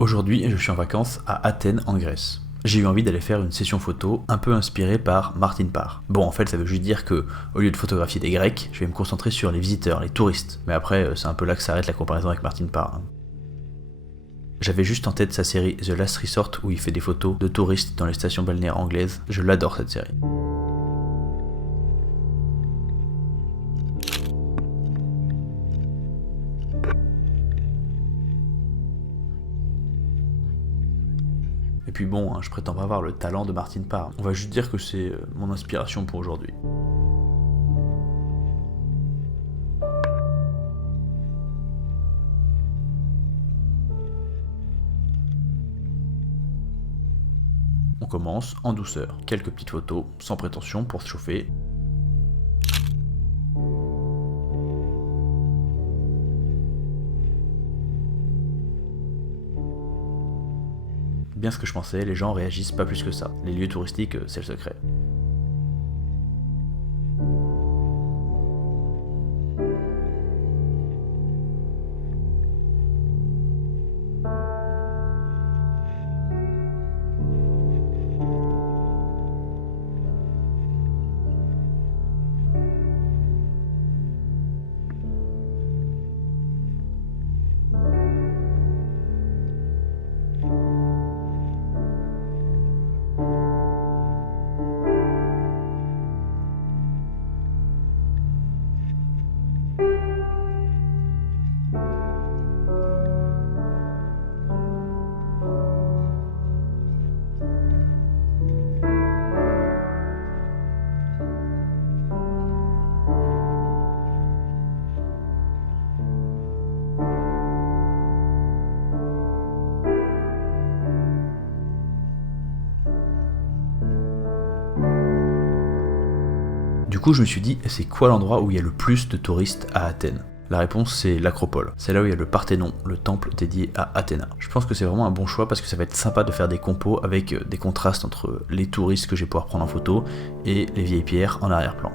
Aujourd'hui, je suis en vacances à Athènes en Grèce. J'ai eu envie d'aller faire une session photo un peu inspirée par Martin Parr. Bon, en fait, ça veut juste dire que, au lieu de photographier des Grecs, je vais me concentrer sur les visiteurs, les touristes. Mais après, c'est un peu là que s'arrête la comparaison avec Martin Parr. J'avais juste en tête sa série The Last Resort où il fait des photos de touristes dans les stations balnéaires anglaises. Je l'adore cette série. Et puis bon, je prétends pas avoir le talent de Martin Parr. On va juste dire que c'est mon inspiration pour aujourd'hui. On commence en douceur. Quelques petites photos, sans prétention, pour se chauffer. Bien ce que je pensais, les gens réagissent pas plus que ça. Les lieux touristiques, c'est le secret. Du coup, je me suis dit, c'est quoi l'endroit où il y a le plus de touristes à Athènes ? La réponse, c'est l'Acropole. C'est là où il y a le Parthénon, le temple dédié à Athéna. Je pense que c'est vraiment un bon choix parce que ça va être sympa de faire des compos avec des contrastes entre les touristes que je vais pouvoir prendre en photo et les vieilles pierres en arrière-plan.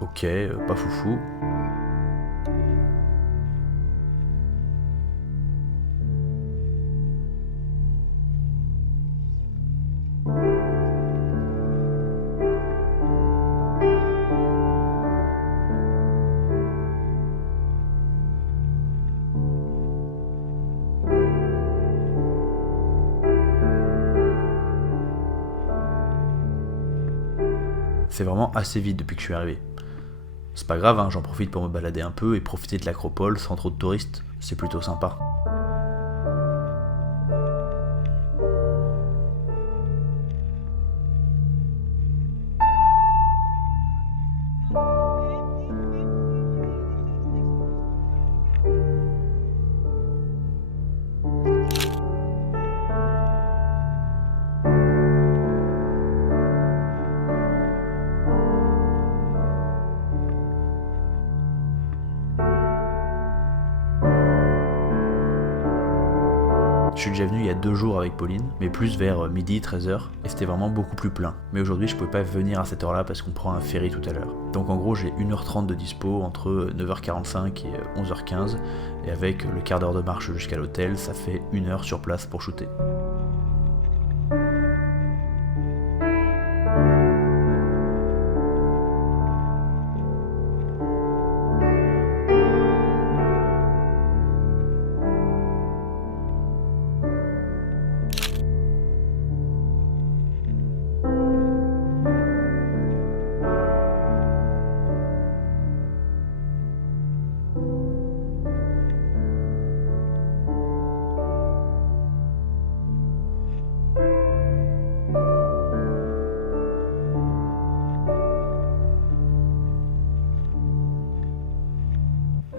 Ok, pas foufou. C'est vraiment assez vite depuis que je suis arrivé. C'est pas grave, j'en profite pour me balader un peu et profiter de l'Acropole sans trop de touristes, c'est plutôt sympa. Je suis déjà venu il y a 2 jours avec Pauline, mais plus vers midi, 13h, et c'était vraiment beaucoup plus plein. Mais aujourd'hui, je pouvais pas venir à cette heure-là parce qu'on prend un ferry tout à l'heure. Donc en gros, j'ai 1h30 de dispo entre 9h45 et 11h15, et avec le quart d'heure de marche jusqu'à l'hôtel, ça fait 1 heure sur place pour shooter.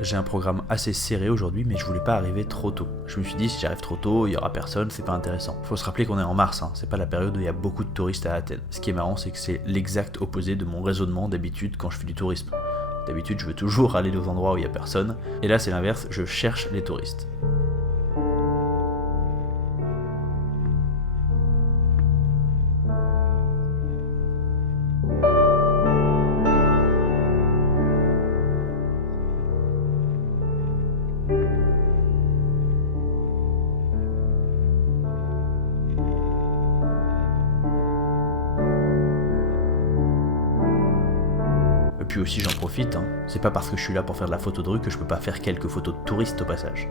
J'ai un programme assez serré aujourd'hui, mais je voulais pas arriver trop tôt. Je me suis dit, si j'arrive trop tôt, il y aura personne, c'est pas intéressant. Faut se rappeler qu'on est en mars, c'est pas la période où il y a beaucoup de touristes à Athènes. Ce qui est marrant, c'est que c'est l'exact opposé de mon raisonnement d'habitude quand je fais du tourisme. D'habitude, je veux toujours aller aux endroits où il y a personne, et là c'est l'inverse, je cherche les touristes. Puis aussi j'en profite, hein. C'est pas parce que je suis là pour faire de la photo de rue que je peux pas faire quelques photos de touristes au passage.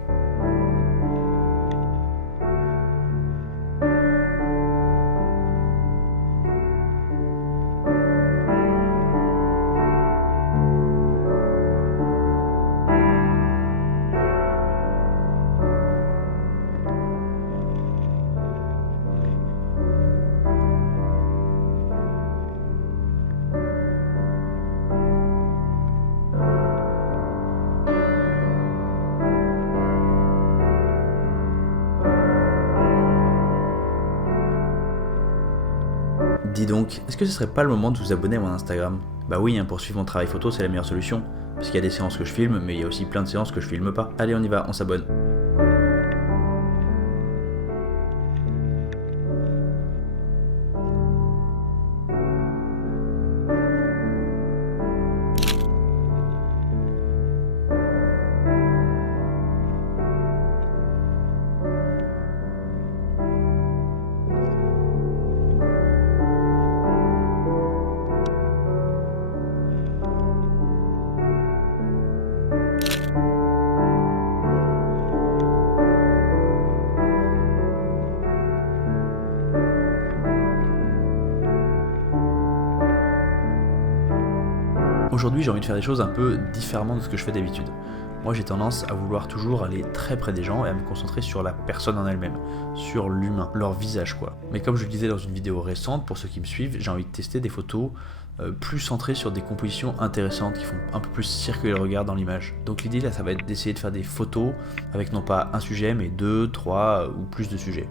Dis donc, est-ce que ce serait pas le moment de vous abonner à mon Instagram? Bah oui, hein, pour suivre mon travail photo, c'est la meilleure solution. Parce qu'il y a des séances que je filme, mais il y a aussi plein de séances que je filme pas. Allez, on y va, on s'abonne. Aujourd'hui, j'ai envie de faire des choses un peu différemment de ce que je fais d'habitude. Moi, j'ai tendance à vouloir toujours aller très près des gens et à me concentrer sur la personne en elle-même, sur l'humain, leur visage quoi. Mais comme je le disais dans une vidéo récente, pour ceux qui me suivent, j'ai envie de tester des photos plus centrées sur des compositions intéressantes qui font un peu plus circuler le regard dans l'image. Donc l'idée là, ça va être d'essayer de faire des photos avec non pas un sujet, mais 2, 3 ou plus de sujets.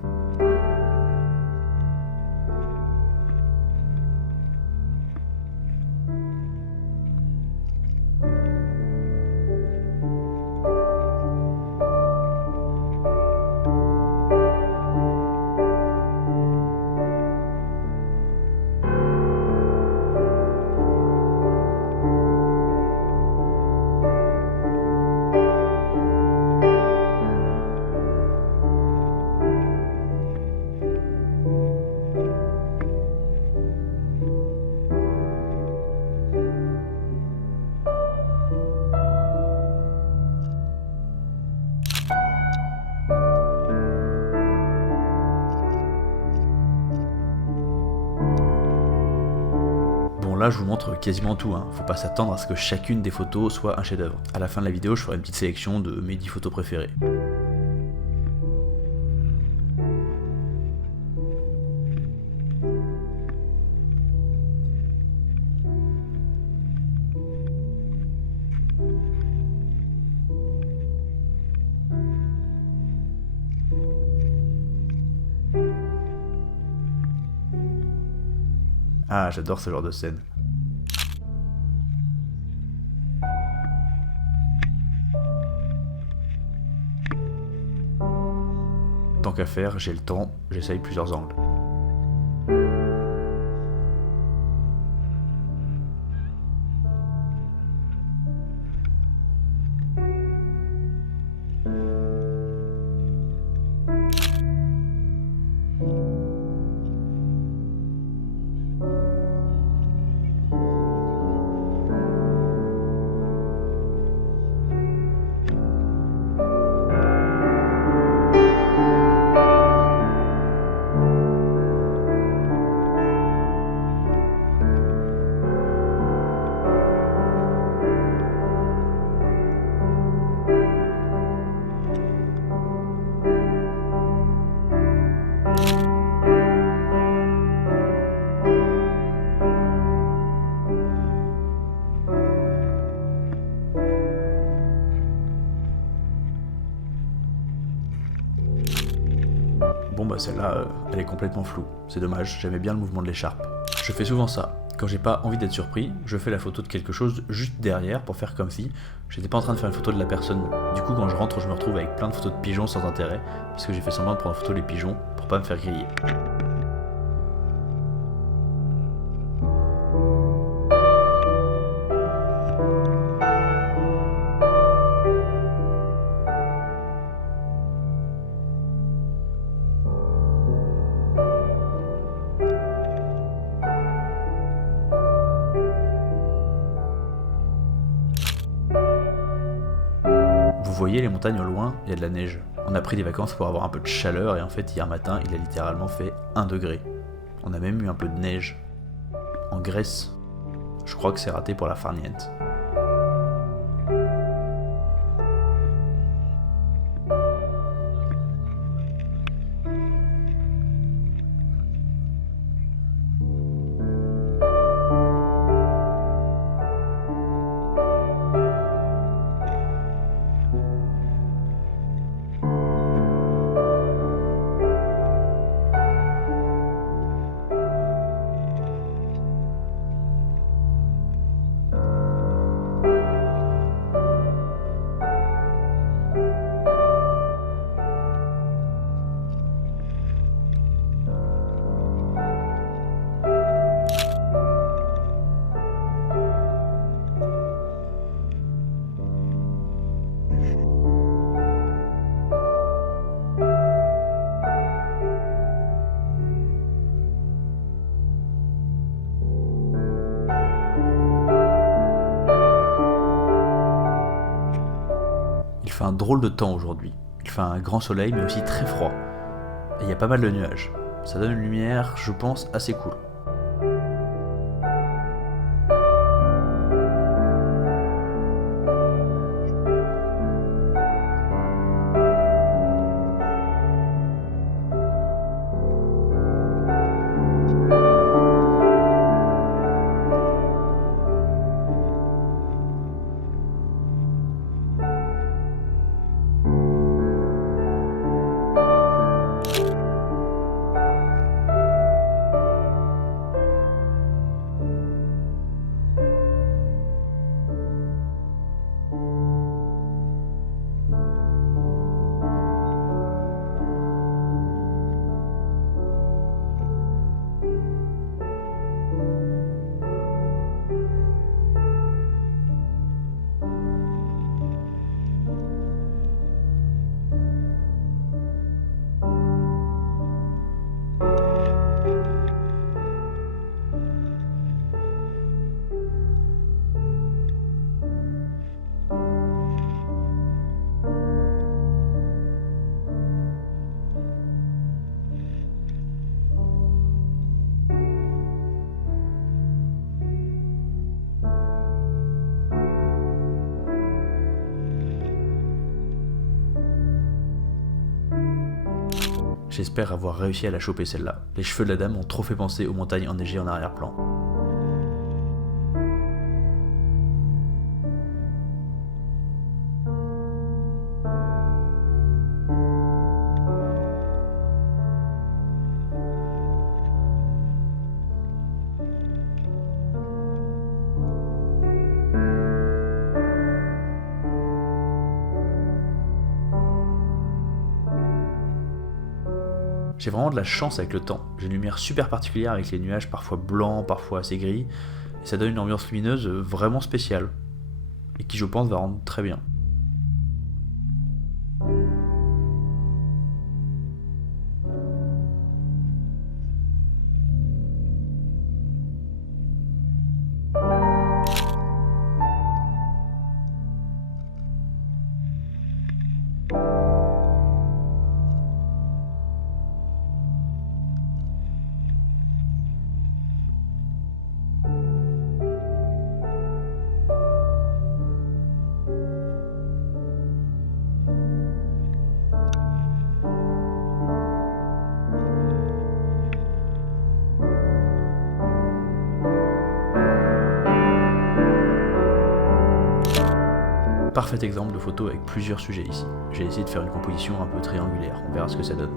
Bon là je vous montre quasiment tout, hein. Faut pas s'attendre à ce que chacune des photos soit un chef-d'œuvre. À la fin de la vidéo je ferai une petite sélection de mes 10 photos préférées. Ah, j'adore ce genre de scène. Tant qu'à faire, j'ai le temps, j'essaye plusieurs angles. Bon bah celle-là, elle est complètement floue. C'est dommage, j'aimais bien le mouvement de l'écharpe. Je fais souvent ça. Quand j'ai pas envie d'être surpris, je fais la photo de quelque chose juste derrière pour faire comme si j'étais pas en train de faire une photo de la personne. Du coup quand je rentre, je me retrouve avec plein de photos de pigeons sans intérêt, parce que j'ai fait semblant de prendre en photo les pigeons pour pas me faire griller. voyez les montagnes au loin, il y a de la neige. On a pris des vacances pour avoir un peu de chaleur et en fait hier matin il a littéralement fait 1 degré. On a même eu un peu de neige. En Grèce. Je crois que c'est raté pour la farniente. Il fait un drôle de temps aujourd'hui. Il fait un grand soleil mais aussi très froid. Et il y a pas mal de nuages. Ça donne une lumière, je pense, assez cool. J'espère avoir réussi à la choper celle-là. Les cheveux de la dame ont trop fait penser aux montagnes enneigées en arrière-plan. J'ai vraiment de la chance avec le temps. J'ai une lumière super particulière avec les nuages parfois blancs, parfois assez gris. Et ça donne une ambiance lumineuse vraiment spéciale. Et qui je pense va rendre très bien. Parfait exemple de photo avec plusieurs sujets ici. J'ai essayé de faire une composition un peu triangulaire, on verra ce que ça donne.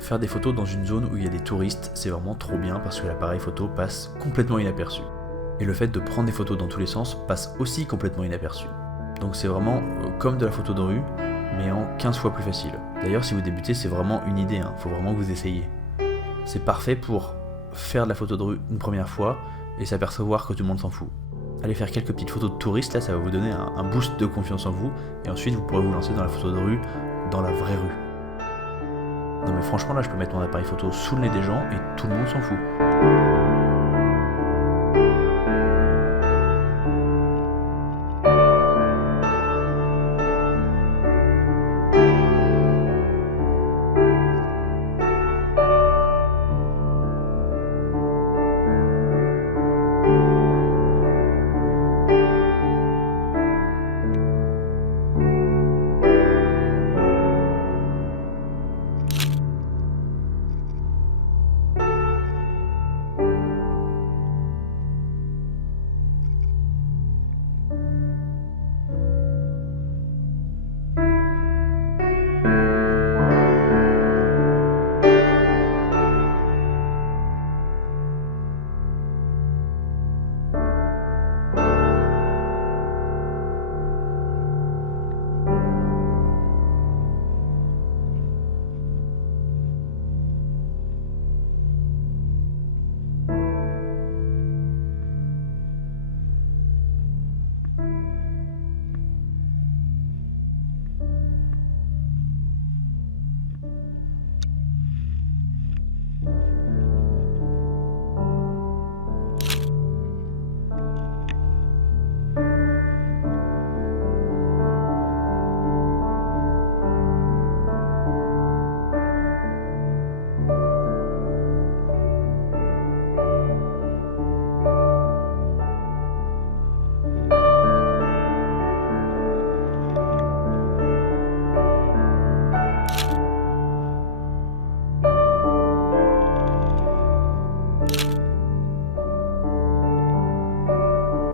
Faire des photos dans une zone où il y a des touristes, c'est vraiment trop bien parce que l'appareil photo passe complètement inaperçu. Et le fait de prendre des photos dans tous les sens passe aussi complètement inaperçu. Donc c'est vraiment comme de la photo de rue, mais en 15 fois plus facile. D'ailleurs si vous débutez c'est vraiment une idée, faut vraiment que vous essayiez. C'est parfait pour faire de la photo de rue une première fois et s'apercevoir que tout le monde s'en fout. Allez faire quelques petites photos de touristes, là ça va vous donner un boost de confiance en vous, et ensuite vous pourrez vous lancer dans la photo de rue, dans la vraie rue. Non mais franchement là je peux mettre mon appareil photo sous le nez des gens et tout le monde s'en fout.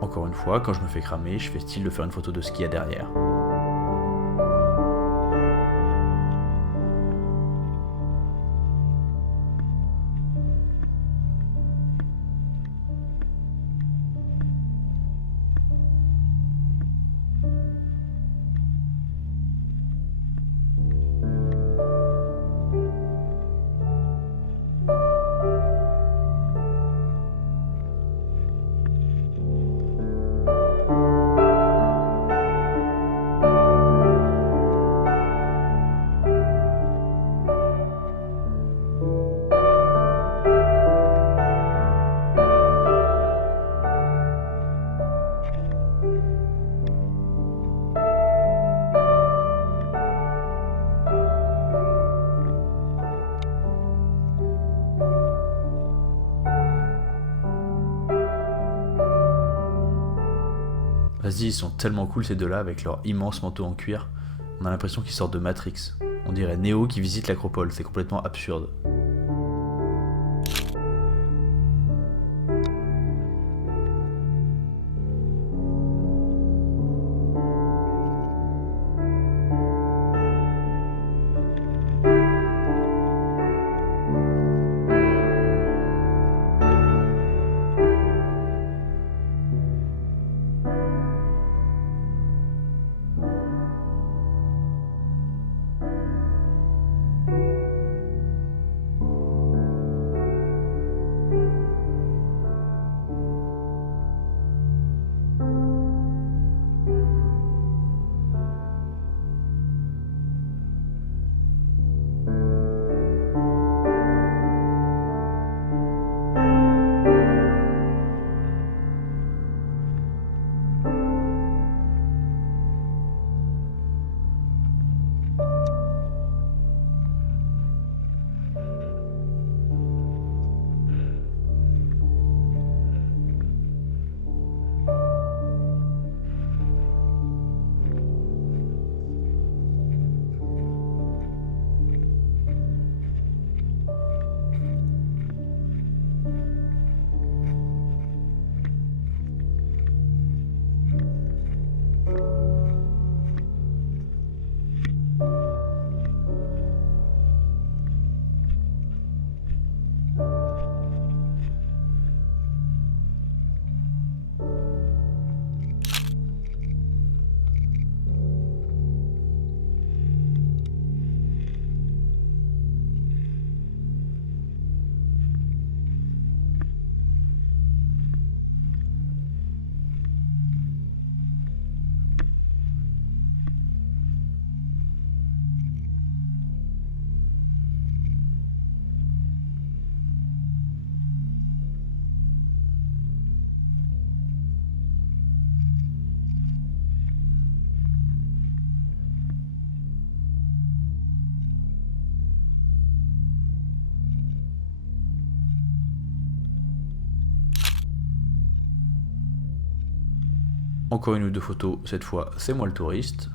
Encore une fois, quand je me fais cramer, je fais style de faire une photo de ce qu'il y a derrière. Vas-y, ils sont tellement cool ces deux-là avec leur immense manteau en cuir. On a l'impression qu'ils sortent de Matrix. On dirait Neo qui visite l'Acropole, c'est complètement absurde. Encore une ou deux photos, cette fois c'est moi le touriste.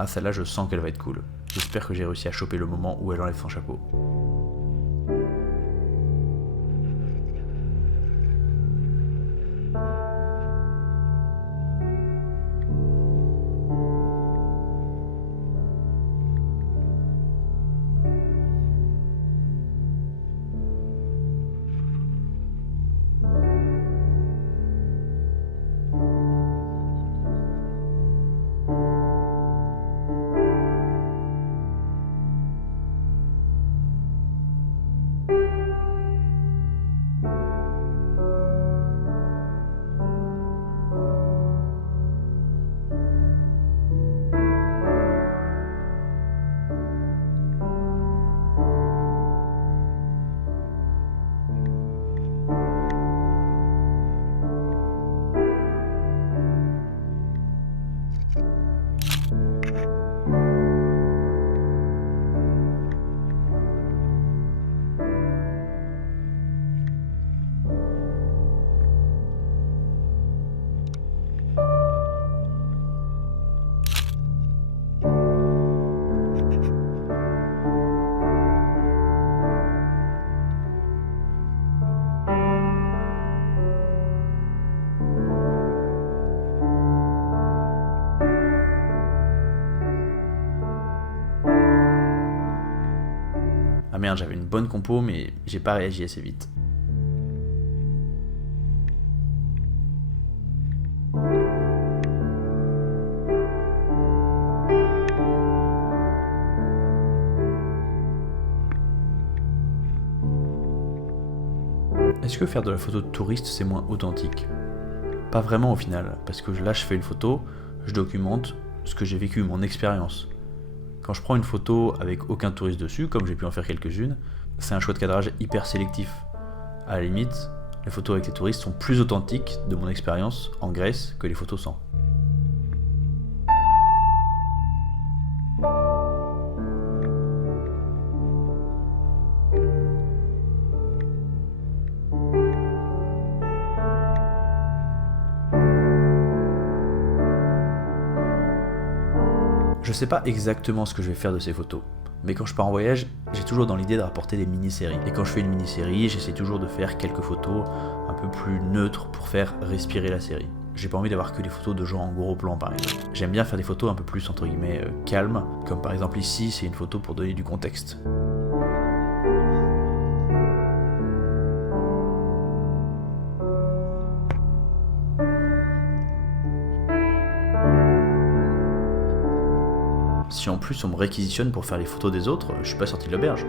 Ah, celle-là, je sens qu'elle va être cool. J'espère que j'ai réussi à choper le moment où elle enlève son chapeau. Ah merde, j'avais une bonne compo, mais j'ai pas réagi assez vite. Est-ce que faire de la photo de touriste, c'est moins authentique? Pas vraiment au final, parce que là je fais une photo, je documente ce que j'ai vécu, mon expérience. Quand je prends une photo avec aucun touriste dessus, comme j'ai pu en faire quelques-unes, c'est un choix de cadrage hyper sélectif. À la limite, les photos avec les touristes sont plus authentiques de mon expérience en Grèce que les photos sans. Je sais pas exactement ce que je vais faire de ces photos, mais quand je pars en voyage, j'ai toujours dans l'idée de rapporter des mini-séries. Et quand je fais une mini-série, j'essaie toujours de faire quelques photos un peu plus neutres pour faire respirer la série. J'ai pas envie d'avoir que des photos de gens en gros plan par exemple. J'aime bien faire des photos un peu plus entre guillemets calmes, comme par exemple ici, c'est une photo pour donner du contexte. Si en plus on me réquisitionne pour faire les photos des autres, je suis pas sorti de l'auberge.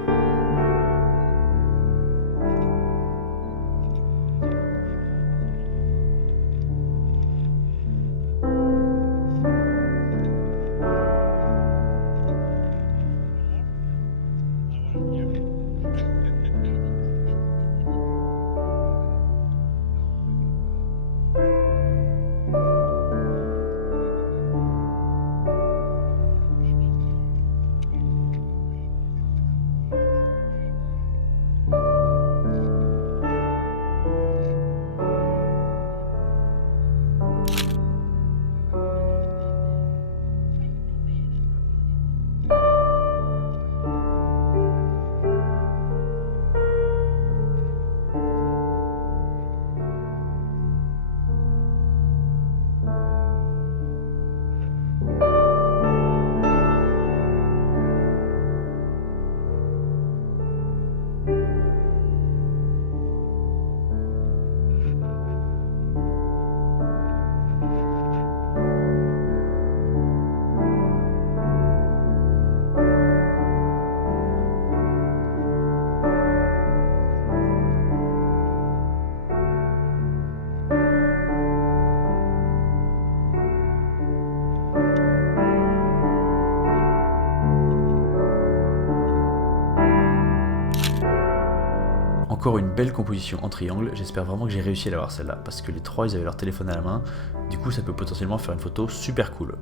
Encore une belle composition en triangle, j'espère vraiment que j'ai réussi à l'avoir celle-là, parce que les trois ils avaient leur téléphone à la main, du coup ça peut potentiellement faire une photo super cool.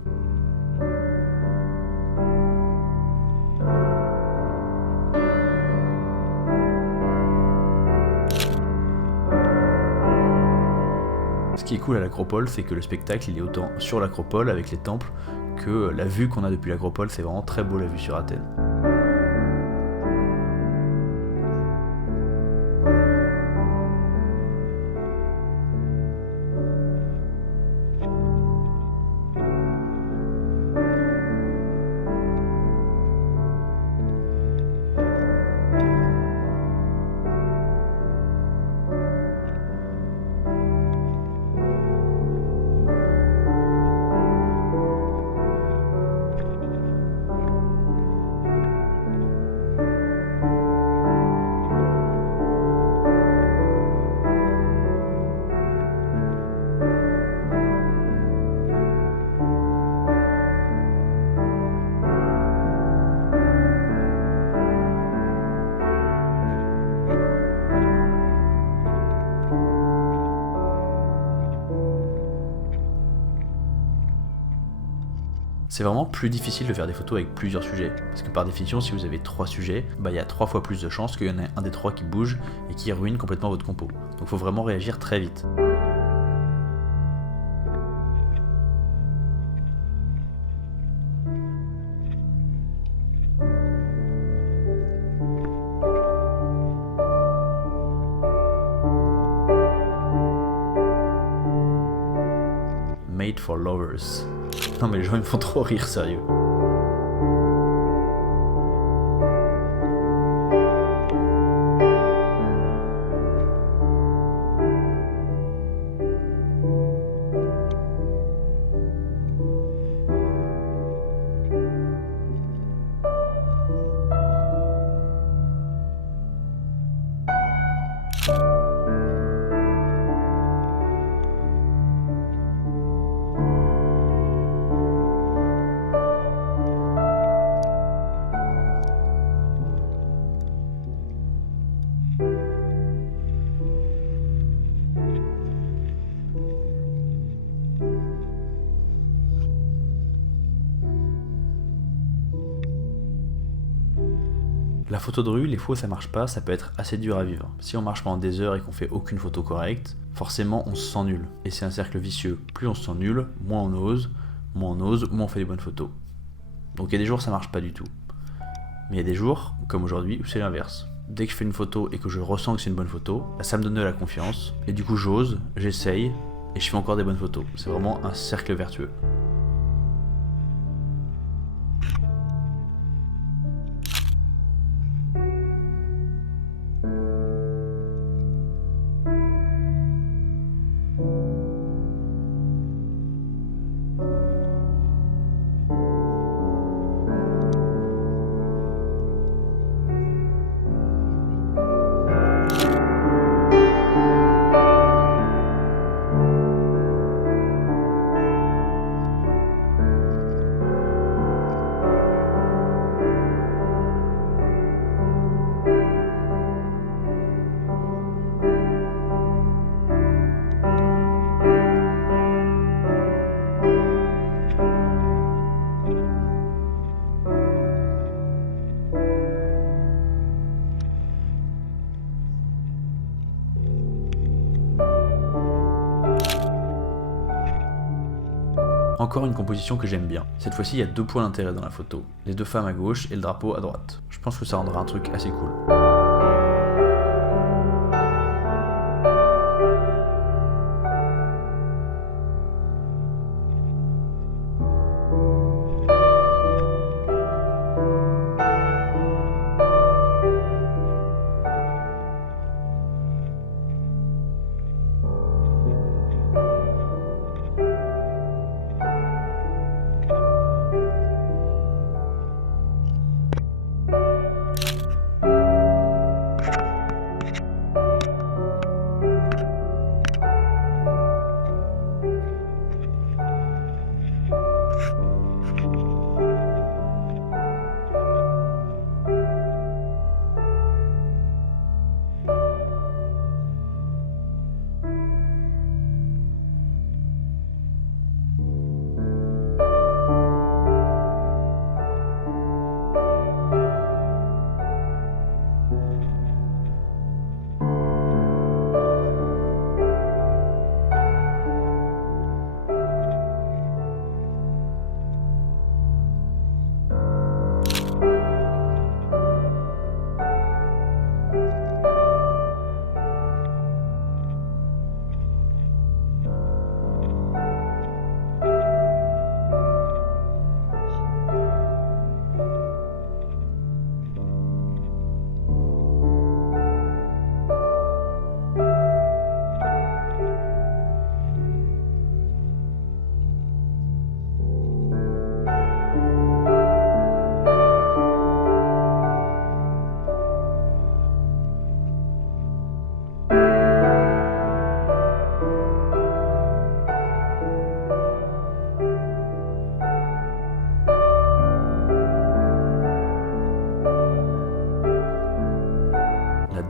Ce qui est cool à l'Acropole, c'est que le spectacle il est autant sur l'Acropole avec les temples que la vue qu'on a depuis l'Acropole, c'est vraiment très beau la vue sur Athènes. C'est vraiment plus difficile de faire des photos avec plusieurs sujets, parce que par définition, si vous avez 3 sujets, il y a 3 fois plus de chances qu'il y en ait un des 3 qui bouge et qui ruine complètement votre compo. Donc il faut vraiment réagir très vite. Made for lovers. Non mais les gens ils me font trop rire, sérieux. La photo de rue, les fois où ça marche pas, ça peut être assez dur à vivre. Si on marche pendant des heures et qu'on fait aucune photo correcte, forcément on se sent nul. Et c'est un cercle vicieux. Plus on se sent nul, moins on ose, moins on fait des bonnes photos. Donc il y a des jours ça marche pas du tout. Mais il y a des jours, comme aujourd'hui, où c'est l'inverse. Dès que je fais une photo et que je ressens que c'est une bonne photo, ça me donne de la confiance. Et du coup j'ose, j'essaye, et je fais encore des bonnes photos. C'est vraiment un cercle vertueux. Encore une composition que j'aime bien. Cette fois-ci, il y a 2 points d'intérêt dans la photo. Les 2 femmes à gauche et le drapeau à droite. Je pense que ça rendra un truc assez cool.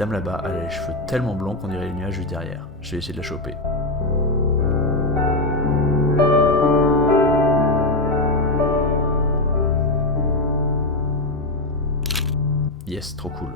dame là-bas, elle a les cheveux tellement blancs qu'on dirait les nuages juste derrière. Je vais essayer de la choper. Yes, trop cool.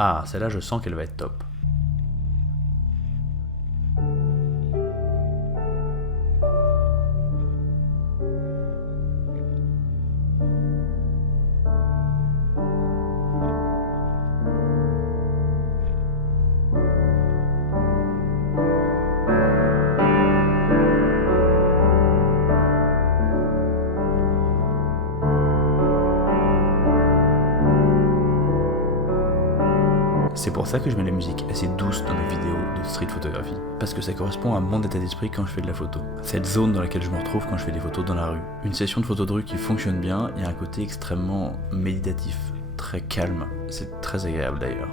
Ah, celle-là, je sens qu'elle va être top. C'est pour ça que je mets la musique assez douce dans mes vidéos de street photographie, parce que ça correspond à mon état d'esprit quand je fais de la photo. Cette zone dans laquelle je me retrouve quand je fais des photos dans la rue. Une session de photo de rue qui fonctionne bien, il y a un côté extrêmement méditatif, très calme, c'est très agréable d'ailleurs.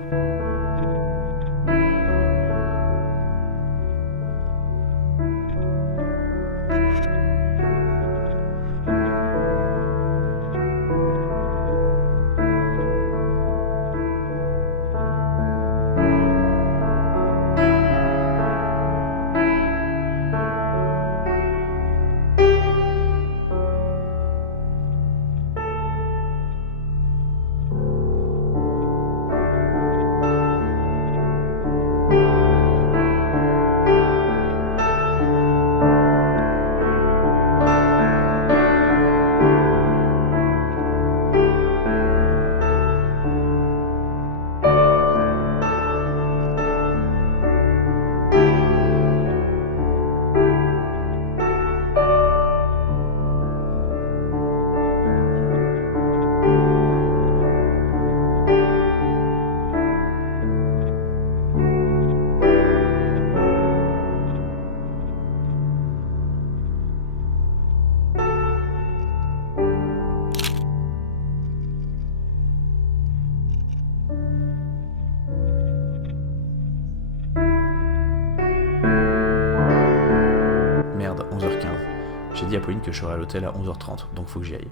Merde, 11h15. J'ai dit à Pauline que je serais à l'hôtel à 11h30, donc faut que j'y aille.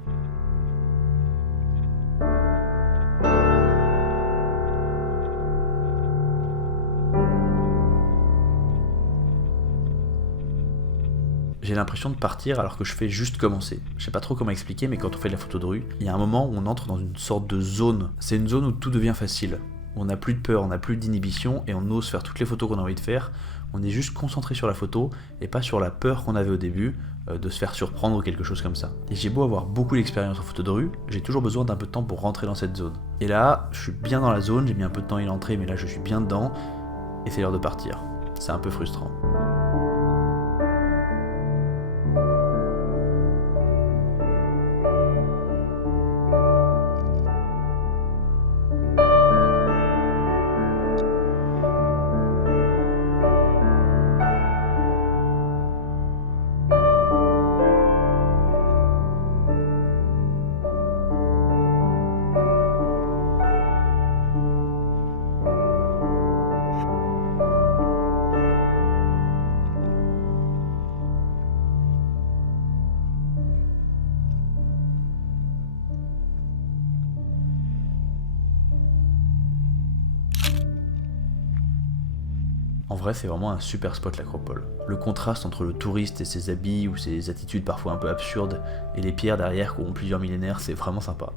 J'ai l'impression de partir alors que je fais juste commencer. Je sais pas trop comment expliquer, mais quand on fait de la photo de rue, il y a un moment où on entre dans une sorte de zone. C'est une zone où tout devient facile. où on n'a plus de peur, on n'a plus d'inhibition et on ose faire toutes les photos qu'on a envie de faire. On est juste concentré sur la photo et pas sur la peur qu'on avait au début de se faire surprendre ou quelque chose comme ça. Et j'ai beau avoir beaucoup d'expérience en photo de rue, j'ai toujours besoin d'un peu de temps pour rentrer dans cette zone. Et là, je suis bien dans la zone, j'ai mis un peu de temps à y entrer, mais là je suis bien dedans et c'est l'heure de partir. C'est un peu frustrant. En vrai, c'est vraiment un super spot l'Acropole. Le contraste entre le touriste et ses habits ou ses attitudes parfois un peu absurdes et les pierres derrière qui ont plusieurs millénaires, c'est vraiment sympa.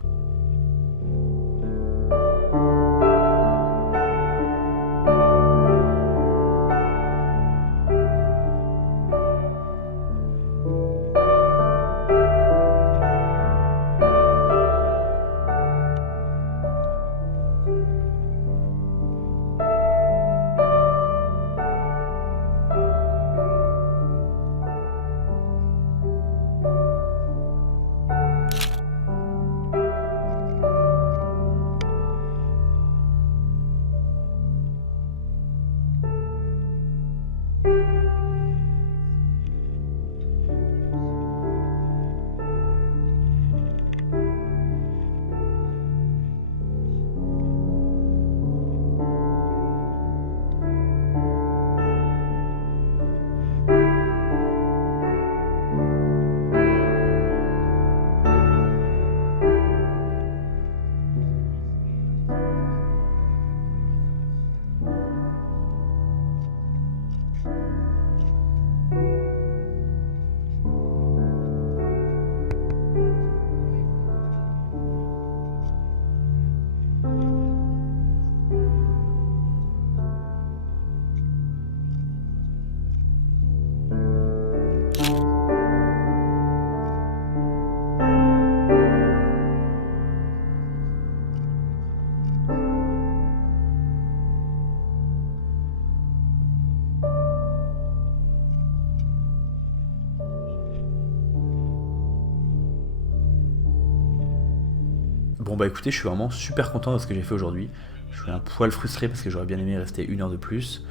Bon bah écoutez, je suis vraiment super content de ce que j'ai fait aujourd'hui. Je suis un poil frustré parce que j'aurais bien aimé rester 1 heure de plus.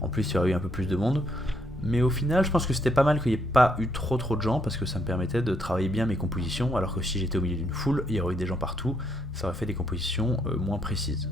En plus, il y aurait eu un peu plus de monde. Mais au final, je pense que c'était pas mal qu'il n'y ait pas eu trop de gens parce que ça me permettait de travailler bien mes compositions. Alors que si j'étais au milieu d'une foule, il y aurait eu des gens partout. Ça aurait fait des compositions moins précises.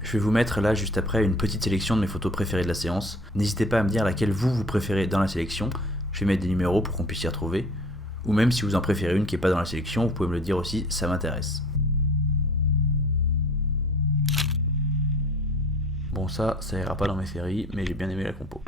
Je vais vous mettre là juste après une petite sélection de mes photos préférées de la séance. N'hésitez pas à me dire laquelle vous préférez dans la sélection. Je vais mettre des numéros pour qu'on puisse y retrouver. Ou même si vous en préférez une qui n'est pas dans la sélection, vous pouvez me le dire aussi, ça m'intéresse. Bon ça ira pas dans mes séries, mais j'ai bien aimé la compo.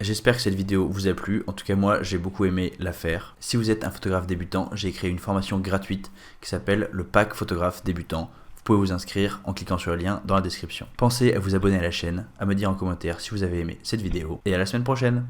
J'espère que cette vidéo vous a plu, en tout cas moi j'ai beaucoup aimé la faire. Si vous êtes un photographe débutant, j'ai créé une formation gratuite qui s'appelle le pack photographe débutant. Vous pouvez vous inscrire en cliquant sur le lien dans la description. Pensez à vous abonner à la chaîne, à me dire en commentaire si vous avez aimé cette vidéo, et à la semaine prochaine.